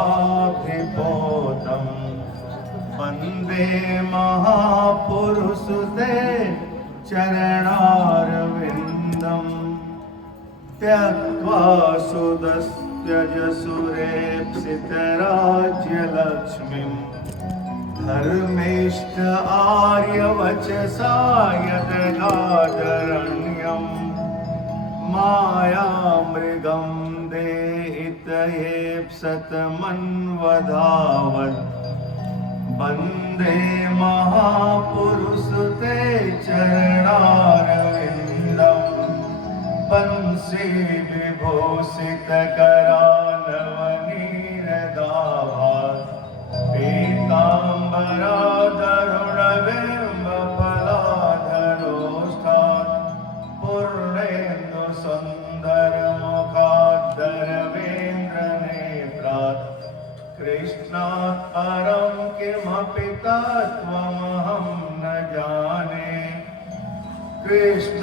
अभिपोतं वन्दे महापुरुषते चरणारविन्दं त्यक्त्वा सुदस्त्यजसुरेप्सितराज्यलक्ष्मीं धर्मिष्ठ आर्यवचसा यदगादरण्यं मायामृगं देहितयेप्सतमन्वधावत् वन्दे महापुरुषते चरणारविन्दं पंसी विभूषितकरानवनीरदाभात् पीताम्बरादरुणबिम्बफलाधरोष्ठात् पूर्णेन्दुसुन्दरमुखाद्दरवेन्द्रनेत्रात् कृष्णात् परं किमपि तत्त्वमहं न जाने। कृष्ण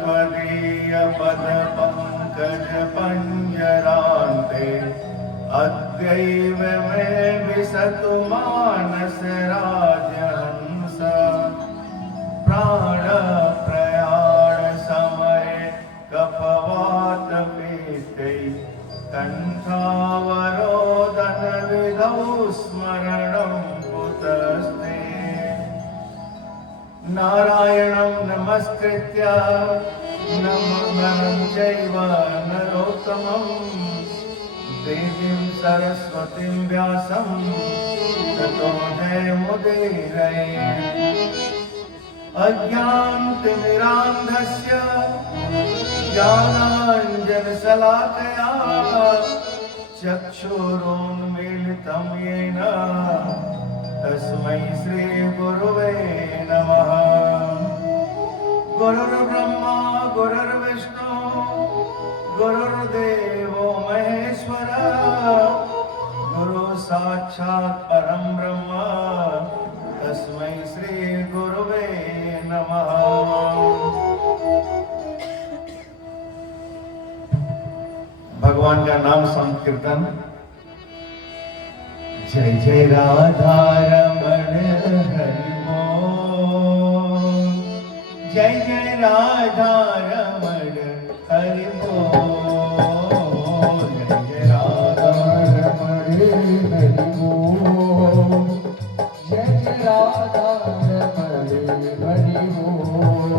त्वदीयपदपङ्कजपञ्जरान्ते अद्यैव मे विशतु मानसराजहंस प्राणप्रयाणसमये कफवातपीत्यै कण्ठावरोदनविधौ स्मरणं कुतस्ते। नारायणं नमस्कृत्य नरं चैव नरोत्तमं देवीं सरस्वतीं व्यासं ततो जयमुदीरये। अज्ञानतिमिरान्धस्य ज्ञानाञ्जनशलाकया चक्षुरुन्मीलितं येन तस्मै श्रीगुरुवे नमः। गुरुर्ब्रह्मा गुरुर्विष्णु गुरुर्देवो महेश्वर गुरु साक्षात् परं ब्रह्म तस्मै श्रीगुरुवे नमः। भगवान का नाम संकीर्तन। जय जय राधा रमण हरि बोल, जय जय राधा रमण हरि बोल, जय जय राधा रमण हरि बोल, जय जय राधा रमण हरि बोल।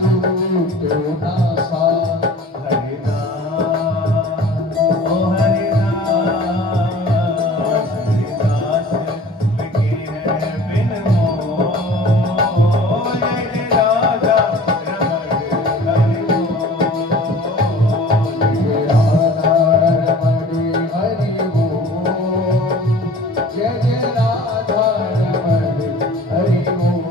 झूठो ना सा हरिदास ओ हरिदास हरिदास लिखे हैं बिन मोह जय राधा रमण हरि बोल जय राधा रमण हरि बोल जय जय राधा रमण हरि बोल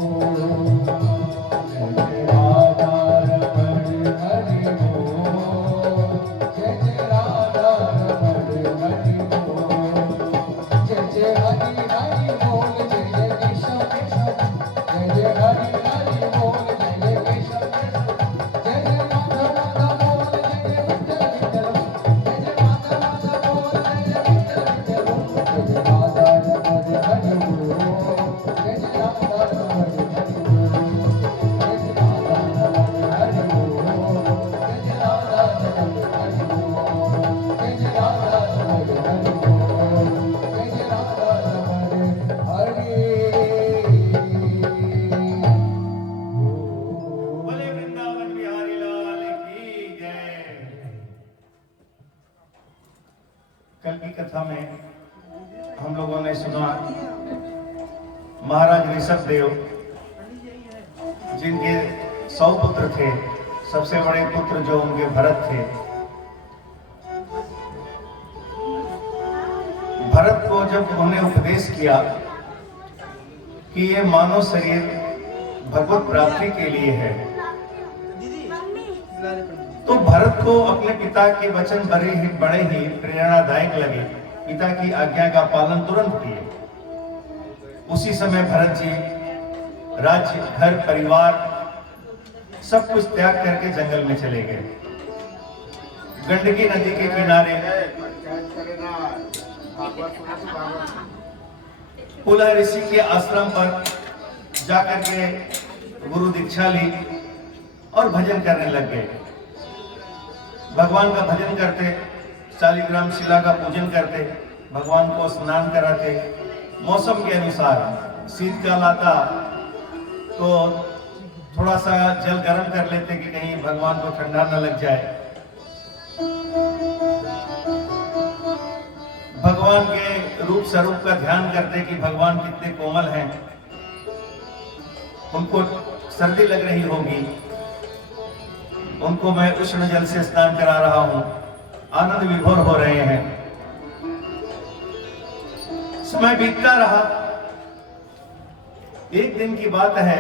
जय राधा रमण हरि बोल जय जय राधा रमण हरि बोल जय जय हरि हरि बोल जय जय केशव केशव जय जय हरि हरि बोल जय जय केशव केशव जय जय माधव माधव बोल जय जय विठ्ठल विठ्ठल जय जय माधव माधव बोल जय जय विठ्ठल विठ्ठल जय जय राधा रमण हरि बोल जय जय राधा रमण हरि बोल जय जय राधा रमण हरि बोल जय जय राधा रमण हरि बोल जय जय राधा रमण हरि बोल जय जय राधा रमण हरि बोले वृंदावन बिहारी लाल की जय। कल की कथा में हम लोगों ने सुना महाराज ऋषभ देव जिनके 100 पुत्र थे, सबसे बड़े पुत्र जो उनके भरत थे। भरत को जब उन्होंने उपदेश किया कि ये मानव शरीर भगवत प्राप्ति के लिए है, तो भरत को अपने पिता के वचन बड़े ही प्रेरणादायक लगे। पिता की आज्ञा का पालन तुरंत किए। उसी समय भरत जी राज्य, घर, परिवार सब कुछ त्याग करके जंगल में चले गए। गंडकी नदी के किनारे पुलह ऋषि के आश्रम पर जाकर के गुरु दीक्षा ली और भजन करने लग गए। भगवान का भजन करते, शालिग्राम शिला का पूजन करते, भगवान को स्नान कराते। मौसम के अनुसार शीतकाल आता तो थोड़ा सा जल गर्म कर लेते कि कहीं भगवान को ठंडा न लग जाए। भगवान के रूप स्वरूप का ध्यान करते कि भगवान कितने कोमल हैं। उनको सर्दी लग रही होगी, उनको मैं उष्ण जल से स्नान करा रहा हूं, आनंद विभोर हो रहे हैं। समय बीतता रहा। एक दिन की बात है,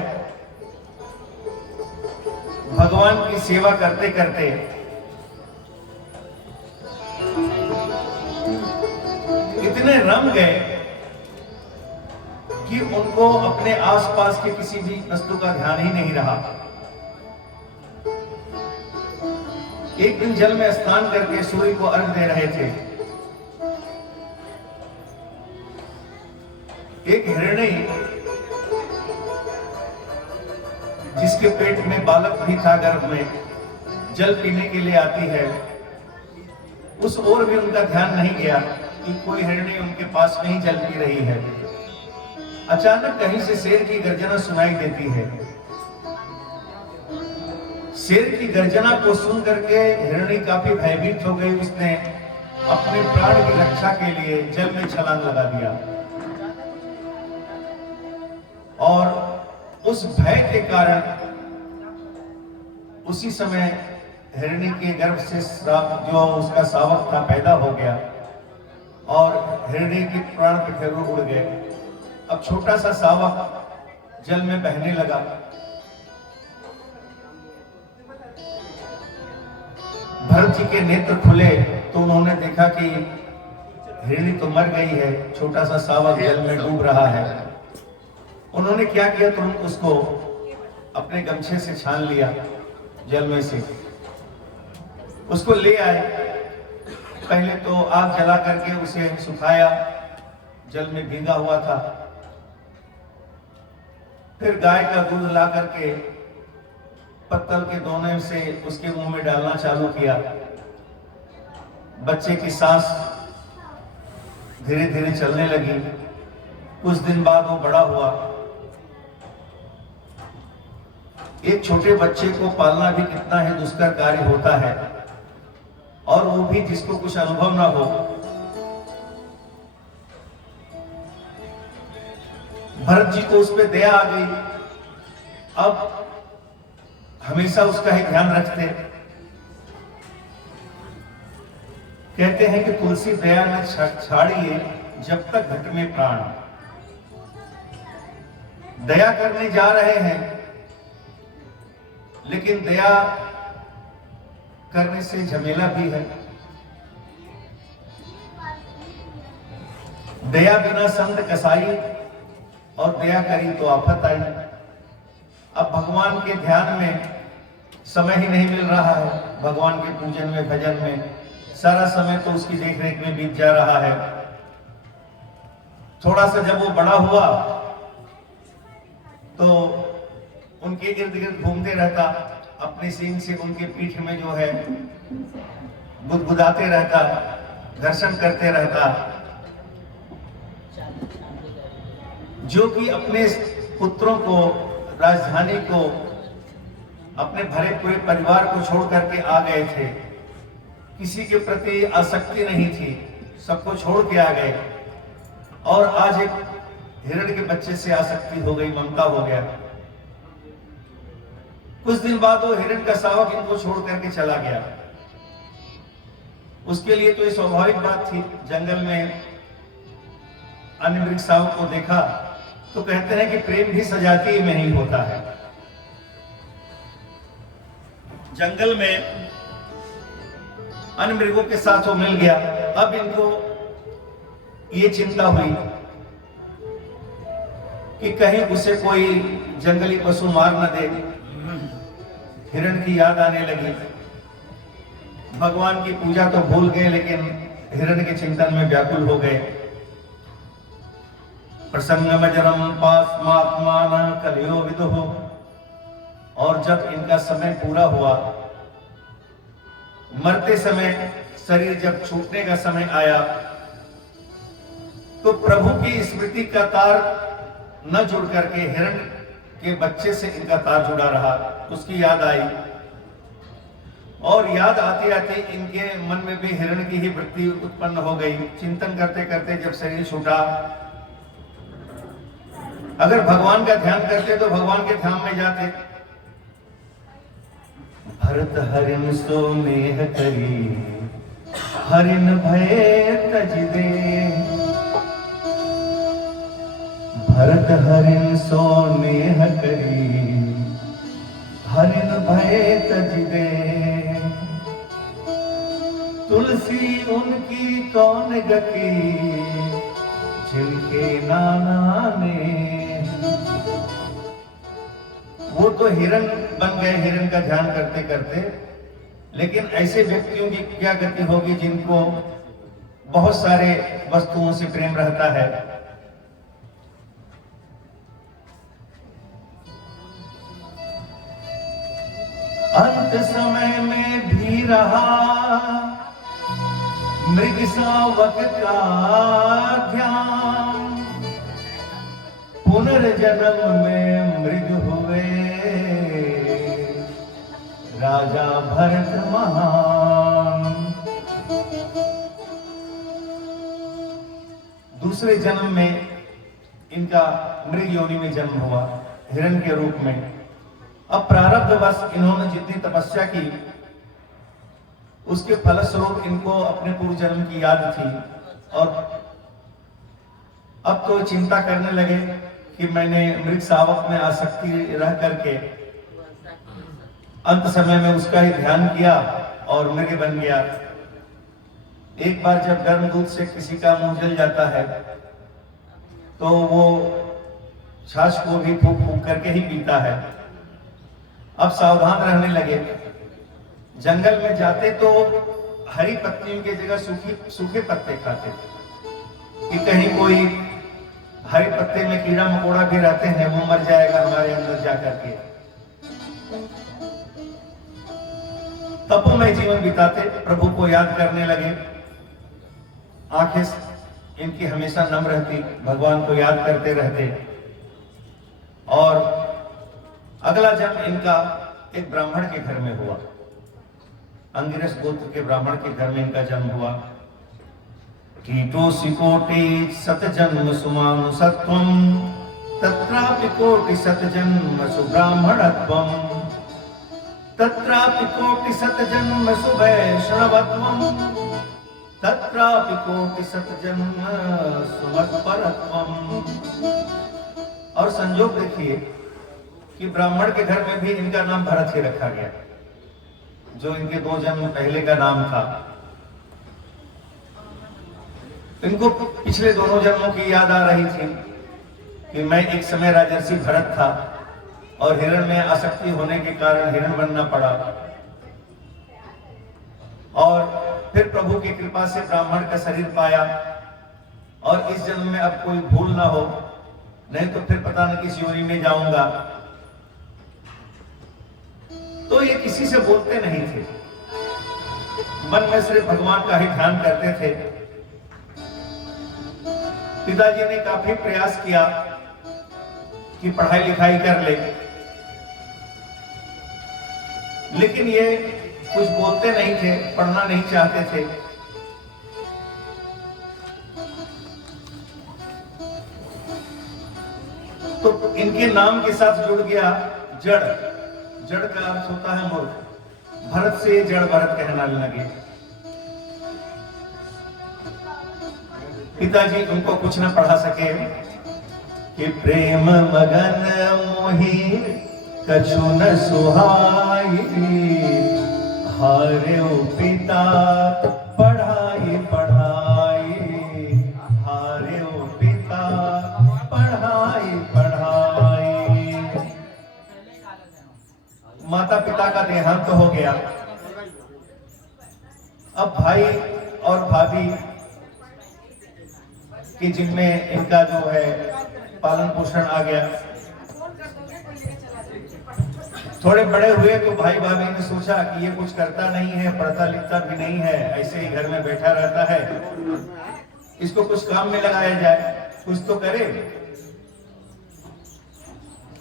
भगवान की सेवा करते करते इतने रम गए कि उनको अपने आसपास के किसी भी वस्तु का ध्यान ही नहीं रहा। एक दिन जल में स्नान करके सूर्य को अर्घ दे रहे थे। एक हिरणी जिसके पेट में बालक भी था, गर्भ में, जल पीने के लिए आती है। उस ओर भी उनका ध्यान नहीं गया कि कोई हिरणी उनके पास में ही जल पी रही है। अचानक कहीं से शेर की गर्जना सुनाई देती है। शेर की गर्जना को सुन करके हिरणी काफी भयभीत हो गई। उसने अपने प्राण की रक्षा के लिए जल में छलांग लगा दिया और उस भय के कारण उसी समय हिरणी के गर्भ से जो उसका शावक था पैदा हो गया और हिरणी के प्राण पखेरु उड़ गए। अब छोटा सा शावक जल में बहने लगा। भरत जी के नेत्र खुले तो उन्होंने देखा कि हिरणी तो मर गई है, छोटा सा शावक जल में डूब रहा है। उन्होंने क्या किया, तुरंत उसको अपने गमछे से छान लिया, जल में से उसको ले आए। पहले तो आग जला करके उसे सुखाया, जल में भीगा हुआ था। फिर गाय का दूध ला करके पत्तल के दोने से उसके मुंह में डालना चालू किया। बच्चे की सांस धीरे धीरे चलने लगी। कुछ दिन बाद वो बड़ा हुआ। एक छोटे बच्चे को पालना भी कितना ही दुष्कर कार्य होता है, और वो भी जिसको कुछ अनुभव ना हो। भरत जी को उस पर दया आ गई। अब हमेशा उसका ही ध्यान रखते। कहते हैं कि तुलसी दया न छाड़िए जब तक घट में प्राण। दया करने जा रहे हैं, लेकिन दया करने से झमेला भी है। दया बिना संत कसाई, और दया करी तो आफत आई। अब भगवान के ध्यान में समय ही नहीं मिल रहा है, भगवान के पूजन में, भजन में सारा समय तो उसकी देखरेख में बीत जा रहा है। थोड़ा सा जब वो बड़ा हुआ तो उनके इर्द गिर्द घूमते रहता, अपनी सींग से उनके पीठ में जो है गुदगुदाते रहता, घर्षण करते रहता, जो कि अपने पुत्रों को, राजधानी को, अपने भरे पूरे परिवार को छोड़ करके आ गए थे। किसी के प्रति आसक्ति नहीं थी, सबको छोड़ के आ गए, और आज एक हिरण के बच्चे से आसक्ति हो गई, ममता हो गया। कुछ दिन बाद वो हिरण का शावक इनको छोड़ करके चला गया। उसके लिए तो ये स्वाभाविक बात थी। जंगल में अन्य मृग शावक को देखा तो कहते हैं कि प्रेम भी सजाती में ही होता है। जंगल में अन्य मृगों के साथ वो मिल गया। अब इनको ये चिंता हुई कि कहीं उसे कोई जंगली पशु मार न दे। हिरण की याद आने लगी। भगवान की पूजा तो भूल गए, लेकिन हिरण के चिंतन में व्याकुल हो गए। प्रसंगमजरम पास्मात्मान कलयो विदुः। और जब इनका समय पूरा हुआ, मरते समय शरीर जब छूटने का समय आया, तो प्रभु की स्मृति का तार न जुड़ करके हिरण के बच्चे से इनका तार जुड़ा रहा। उसकी याद आई, और याद आते आते इनके मन में भी हिरण की ही वृत्ति उत्पन्न हो गई। चिंतन करते करते जब शरीर छूटा, अगर भगवान का ध्यान करते तो भगवान के ध्यान में जाते। भरत हरिन सो नेह करी, हरिन भय तज दे। भरत हरिन सो नेह करी, हरिन भय तज दे। तुलसी उनकी कौन गति, जिनके नाना ने। वो तो हिरण बन गए हिरण का ध्यान करते करते, लेकिन ऐसे व्यक्तियों की क्या गति होगी जिनको बहुत सारे वस्तुओं से प्रेम रहता है। अंत समय में भी रहा मृग शावक का ध्यान। पुनर्जन्म में मृग हुए राजा भरत महान। दूसरे जन्म में इनका मृग योनि में जन्म हुआ, हिरण के रूप में। अब प्रारब्धवश इन्होंने जितनी तपस्या की, उसके फलस्वरूप इनको अपने पूर्व जन्म की याद थी, और अब तो चिंता करने लगे कि मैंने मृग शावक में आसक्ति रह करके अंत समय में उसका ही ध्यान किया और मृग बन गया। एक बार जब गर्म दूध से किसी का मुंह जल जाता है तो वो छाछ को भी फूंक फूंक करके ही पीता है। अब सावधान रहने लगे। जंगल में जाते तो हरी पत्तियों की जगह सूखे पत्ते खाते, कि कहीं कोई हरे पत्ते में कीड़ा मकोड़ा भी रहते हैं, वो मर जाएगा हमारे अंदर जाकर के। तपोमय जीवन बिताते, प्रभु को याद करने लगे। आंखें इनकी हमेशा नम रहती, भगवान को याद करते रहते। और अगला जन्म इनका एक ब्राह्मण के घर में हुआ। अंगिरस गोत्र के ब्राह्मण के घर में इनका जन्म हुआ। कीटोसि कोटि सतजन्म सुमानुसत्वम तत्रापि कोटि सतजन्म सुब्राह्मणत्वम तत्रापि कोटि सतजन्म सुवैष्णवत्वम तत्रापि कोटि सतजन्म सुमत्परत्वम। और संयोग देखिए कि ब्राह्मण के घर में भी इनका नाम भरत ही रखा गया, जो इनके 2 जन्म पहले का नाम था। इनको पिछले दोनों जन्मों की याद आ रही थी कि मैं एक समय राजर्षि भरत था और हिरण में आसक्ति होने के कारण हिरण बनना पड़ा, और फिर प्रभु की कृपा से ब्राह्मण का शरीर पाया, और इस जन्म में अब कोई भूल ना हो, नहीं तो फिर पता नहीं किस योनि में जाऊंगा। तो ये किसी से बोलते नहीं थे, मन में सिर्फ भगवान का ही ध्यान करते थे। पिताजी ने काफी प्रयास किया कि पढ़ाई लिखाई कर ले, लेकिन ये कुछ बोलते नहीं थे, पढ़ना नहीं चाहते थे। तो इनके नाम के साथ जुड़ गया जड़। जड़ का अर्थ होता है मूर्ख। भरत से जड़ भरत कहना लगे। पिताजी उनको कुछ न पढ़ा सके कि प्रेम मगन मोहि कछु न सुहाई हारे पिता पढ़ाई पढ़ाई हारे पिता पढ़ाई पढ़ाई। माता पिता का देहांत तो हो गया। अब भाई और भाभी कि जिनमें इनका जो है पालन पोषण आ गया। थोड़े बड़े हुए तो भाई भाभी ने सोचा कि ये कुछ करता नहीं है, पढ़ता लिखता भी नहीं है, ऐसे ही घर में बैठा रहता है, इसको कुछ काम में लगाया जाए, कुछ तो करे।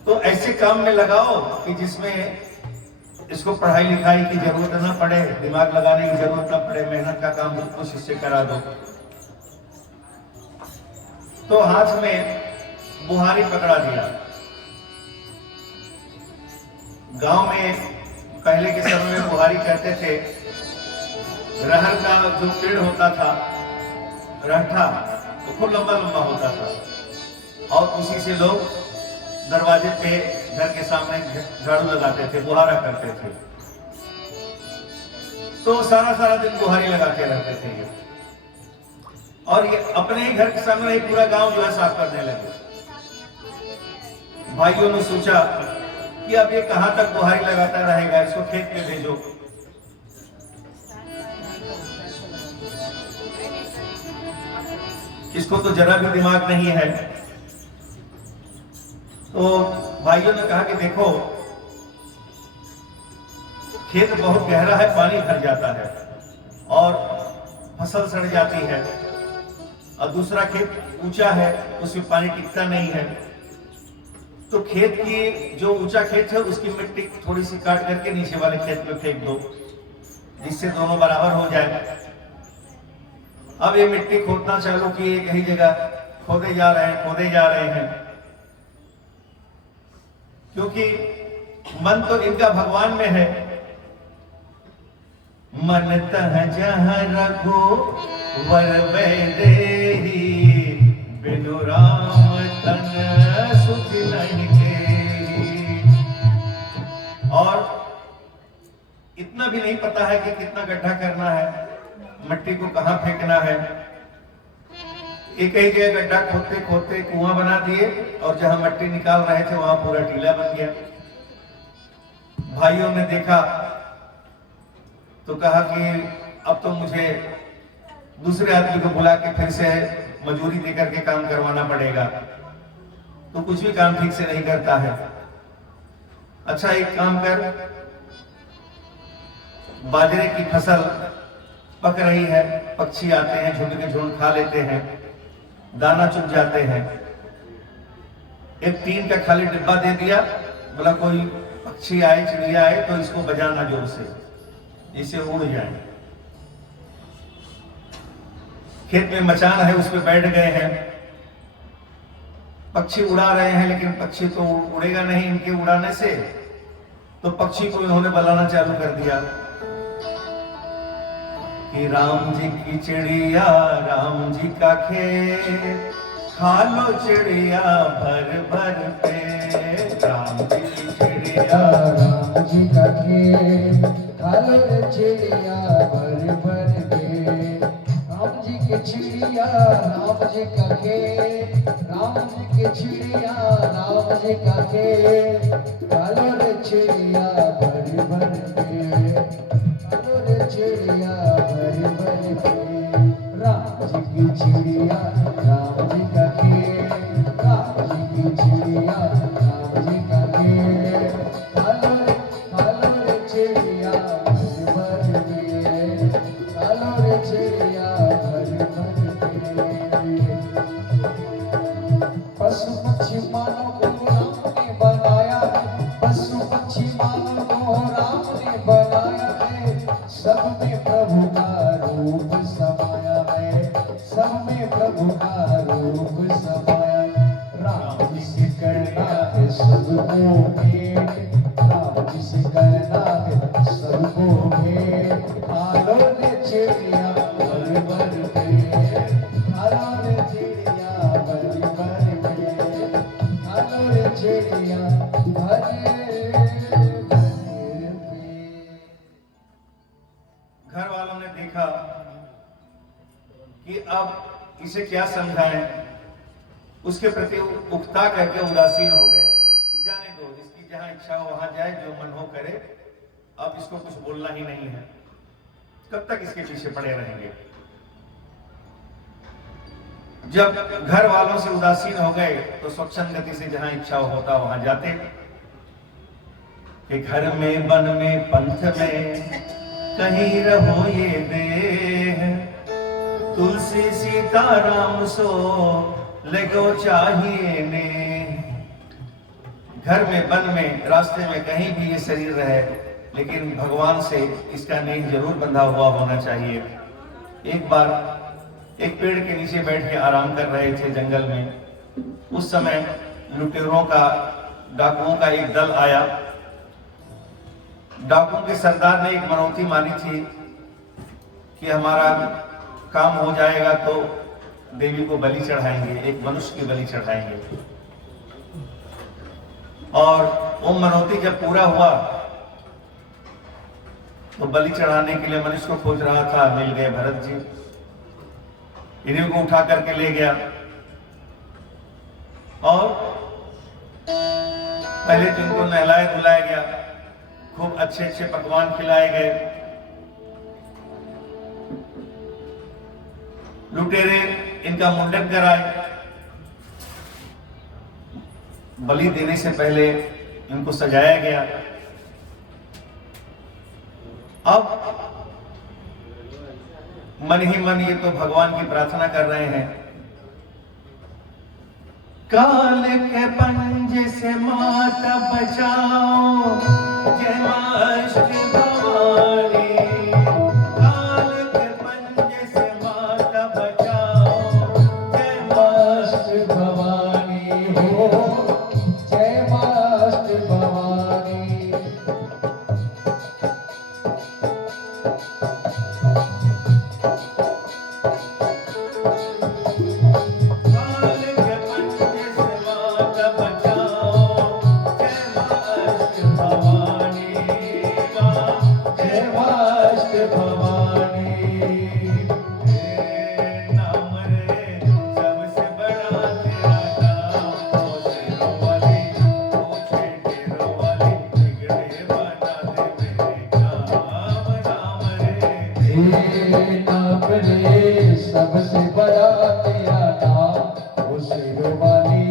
तो ऐसे काम में लगाओ कि जिसमें इसको पढ़ाई लिखाई की जरूरत ना पड़े, दिमाग लगाने की जरूरत ना पड़े, मेहनत का काम कुछ इससे करा दो। तो हाथ में बुहारी पकड़ा दिया। गांव में पहले के समय में बुहारी कहते थे, रहर का जो पेड़ होता था, रहठा, तो खूब लंबा लंबा होता था, और उसी से लोग दरवाजे पे घर के सामने झाड़ू लगाते थे, बुहारा करते थे। तो सारा सारा दिन बुहारी लगाते रहते थे ये, और ये अपने ही घर के सामने ही पूरा गांव जो है साफ करने लगे। भाइयों ने सोचा कि अब ये कहां तक बुहारी लगाता रहेगा, इसको खेत में भेजो। इसको तो जरा भी दिमाग नहीं है। तो भाइयों ने कहा कि देखो, खेत बहुत गहरा है, पानी भर जाता है और फसल सड़ जाती है, और दूसरा खेत ऊंचा है, उसमें पानी टिकता नहीं है। तो खेत की जो ऊंचा खेत है उसकी मिट्टी थोड़ी सी काट करके नीचे वाले खेत में फेंक दो, जिससे दोनों बराबर हो जाए। अब ये मिट्टी खोदना चालू किए, कई जगह खोदे जा रहे हैं, क्योंकि मन तो इनका भगवान में है। मन तह जहाँ रघु वर देही बिनु राम तन सुख नहीं केही। और इतना भी नहीं पता है कि कितना गड्ढा करना है, मिट्टी को कहां फेंकना है। एक ही जगह गड्ढा खोदते खोदते कुआं बना दिए, और जहां मिट्टी निकाल रहे थे वहां पूरा टीला बन गया। भाइयों ने देखा तो कहा कि अब तो मुझे दूसरे आदमी को बुला के फिर से मजूरी देकर के काम करवाना पड़ेगा, तो कुछ भी काम ठीक से नहीं करता है। अच्छा, एक काम कर, बाजरे की फसल पक रही है, पक्षी आते हैं, झुंड के झुंड खा लेते हैं, दाना चुग जाते हैं। एक टीन का खाली डिब्बा दे दिया, बोला कोई पक्षी आए चिड़िया आए तो इसको बजाना जोर से, इसे उड़ जाए। खेत में मचान है, उस पर बैठ गए हैं, पक्षी उड़ा रहे हैं, लेकिन पक्षी तो उड़ेगा नहीं इनके उड़ाने से। तो पक्षी को इन्होंने बुलाना चालू कर दिया कि राम जी की चिड़िया, राम जी का खेत, खा लो चिड़िया भर भर पेट। राम जी की चिड़िया, राम जी का खेत, खा लो रे चिड़िया भर भर पेट। राम जी की चिड़िया, राम जी का खेत, राम जी की चिड़िया, राम जी का खेत, खा लो रे चिड़िया भर भर पेट, खा लो रे चिड़िया भर भर पेट। राम जी की चिड़िया, राम जी का खेत, राम जी की चिड़िया, राम जी का खेत, खा लो रे चिड़िया भर भर पेट, खा लो रे चिड़िया भर भर पेट। पशु पक्षी मानव को राम ने बनाया है, पशु पक्षी मानव को राम ने बनाया है। सब में प्रभु का रूप समाया है, सब में प्रभु का रूप समाया है। राम जी से करना है सबको भेंट, राम जी से करना है सबको भेंट। खालो रे चिड़िया भर भर पेट, खालो रे चिड़िया भर भर पेट, खालो रे चिड़िया भर भर पेट। घर वालों ने देखा कि अब इसे क्या समझाएं, उसके प्रति उकता करके उदासीन हो गए कि जाने दो, इसकी जहां इच्छा हो वहां जाए, जो मन हो करे, अब इसको कुछ बोलना ही नहीं है, कब तक इसके पीछे पड़े रहेंगे। जब घर वालों से उदासीन हो गए तो स्वच्छंद गति से जहां इच्छा होता वहां जाते। कि घर में वन में पंथ में कहीं रहो ये देह, तुलसी सीता राम सो लगो चाहिए ने। घर में वन में रास्ते में कहीं भी ये शरीर रहे, लेकिन भगवान से इसका नेह जरूर बंधा हुआ होना चाहिए। एक बार एक पेड़ के नीचे बैठ के आराम कर रहे थे जंगल में। उस समय लुटेरों का, डाकुओं का एक दल आया। डाकुओं के सरदार ने एक मनौती मानी थी कि हमारा काम हो जाएगा तो देवी को बलि चढ़ाएंगे, एक मनुष्य की बलि चढ़ाएंगे। और वो मनौती जब पूरा हुआ तो बलि चढ़ाने के लिए मनुष्य को खोज रहा था, मिल गए भरत जी। इन्हीं को उठा करके ले गया और पहले तो इनको नहलाया धुलाया गया, खूब अच्छे अच्छे पकवान खिलाए गए। लुटेरे इनका मुंडन कराए। बलि देने से पहले इनको सजाया गया। अब मन ही मन ये तो भगवान की प्रार्थना कर रहे हैं, काल के पंजे से माता बचाओ, जय माष्ट भवानी। काल के पंजे से माता बचाओ, जय माष्ट भवानी हो, जय माष्ट भवानी। सबसे बड़ा तेरा नाम, उस वाली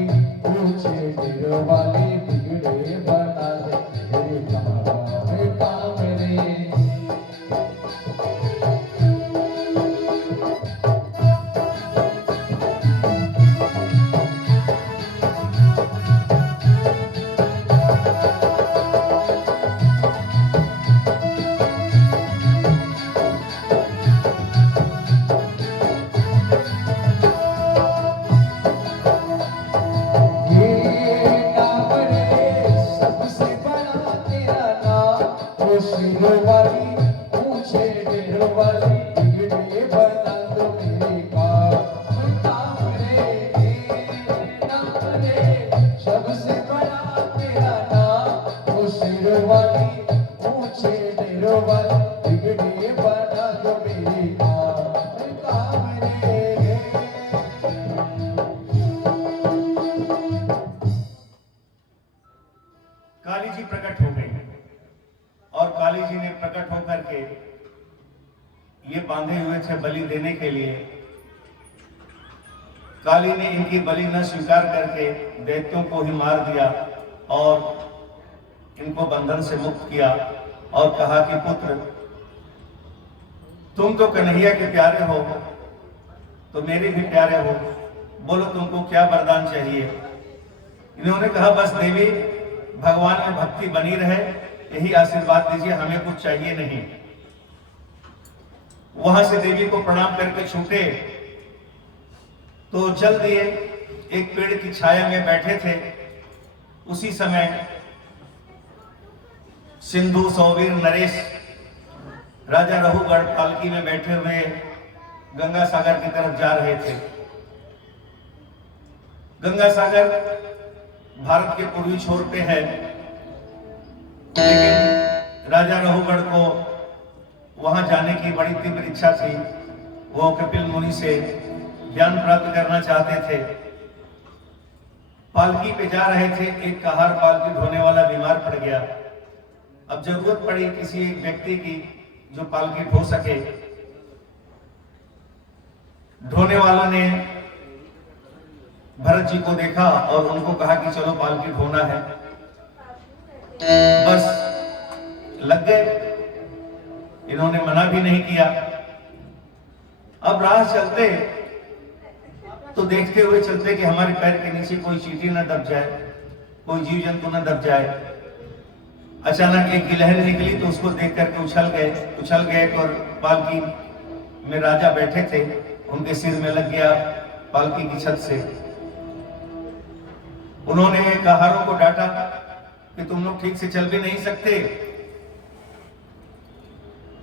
पूछे तेरे वाली बिगड़े बता दे मेरे काम रे। सिरों वाली ऊंचे डेरों वाली बिगड़े बना दो मेरे काम रे नाम रे सबसे बड़ा तेरा नाम वो सिरों वाली ऊंचे डेरों वाली बिगड़े बना दो मेरे काम रे। काली जी प्रकट हो गई और काली जी ने प्रकट होकर के ये बांधे हुए थे बलि देने के लिए। काली ने इनकी बलि न स्वीकार करके दैत्यों को ही मार दिया और इनको बंधन से मुक्त किया और कहा कि पुत्र, तुम तो कन्हैया के प्यारे हो तो मेरे भी प्यारे हो, बोलो तुमको क्या वरदान चाहिए। इन्होंने कहा बस देवी भगवान में भक्ति बनी रहे, यही आशीर्वाद दीजिए, हमें कुछ चाहिए नहीं। वहां से देवी को प्रणाम करके छूटे तो चल दिए। एक पेड़ की छाया में बैठे थे। उसी समय सिंधु सौवीर नरेश राजा रघुगढ़ पालकी में बैठे हुए गंगा सागर की तरफ जा रहे थे। गंगा सागर भारत के पूर्वी छोर पे है, लेकिन राजा रघुगढ़ को वहां जाने की बड़ी तीव्र इच्छा थी। वो कपिल मुनि से ज्ञान प्राप्त करना चाहते थे। पालकी पे जा रहे थे, एक कहार पालकी ढोने वाला बीमार पड़ गया। अब जरूरत पड़ी किसी एक व्यक्ति की जो पालकी ढो सके। ढोने वालों ने भरत जी को देखा और उनको कहा कि चलो पालकी ढोना है। बस लग गए, इन्होंने मना भी नहीं किया। अब राह चलते तो देखते हुए चलते कि हमारे पैर के नीचे कोई चींटी न दब जाए, कोई जीव जंतु न दब जाए। अचानक एक गिलहरी निकली तो उसको देख करके उछल गए और पालकी में राजा बैठे थे, उनके सिर में लग गया पालकी की छत से। उन्होंने कहारों को डांटा कि तुम लोग ठीक से चल भी नहीं सकते।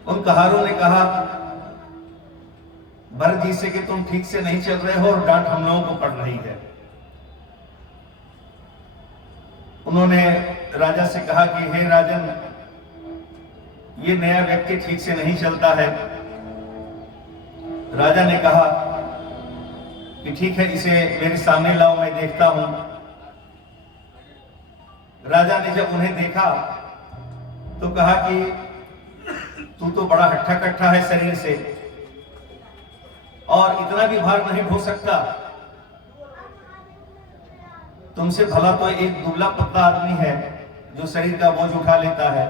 उन कहारों ने कहा भरत जी से कि तुम ठीक से नहीं चल रहे हो और डांट हम लोगों को पड़ रही है। उन्होंने राजा से कहा कि हे राजन, ये नया व्यक्ति ठीक से नहीं चलता है। राजा ने कहा कि ठीक है, इसे मेरे सामने लाओ, मैं देखता हूं। राजा ने जब उन्हें देखा तो कहा कि तू तो बड़ा हट्ठा कट्ठा है शरीर से और इतना भी भार नहीं ढो सकता। तुमसे भला तो एक दुबला पतला आदमी है जो शरीर का बोझ उठा लेता है।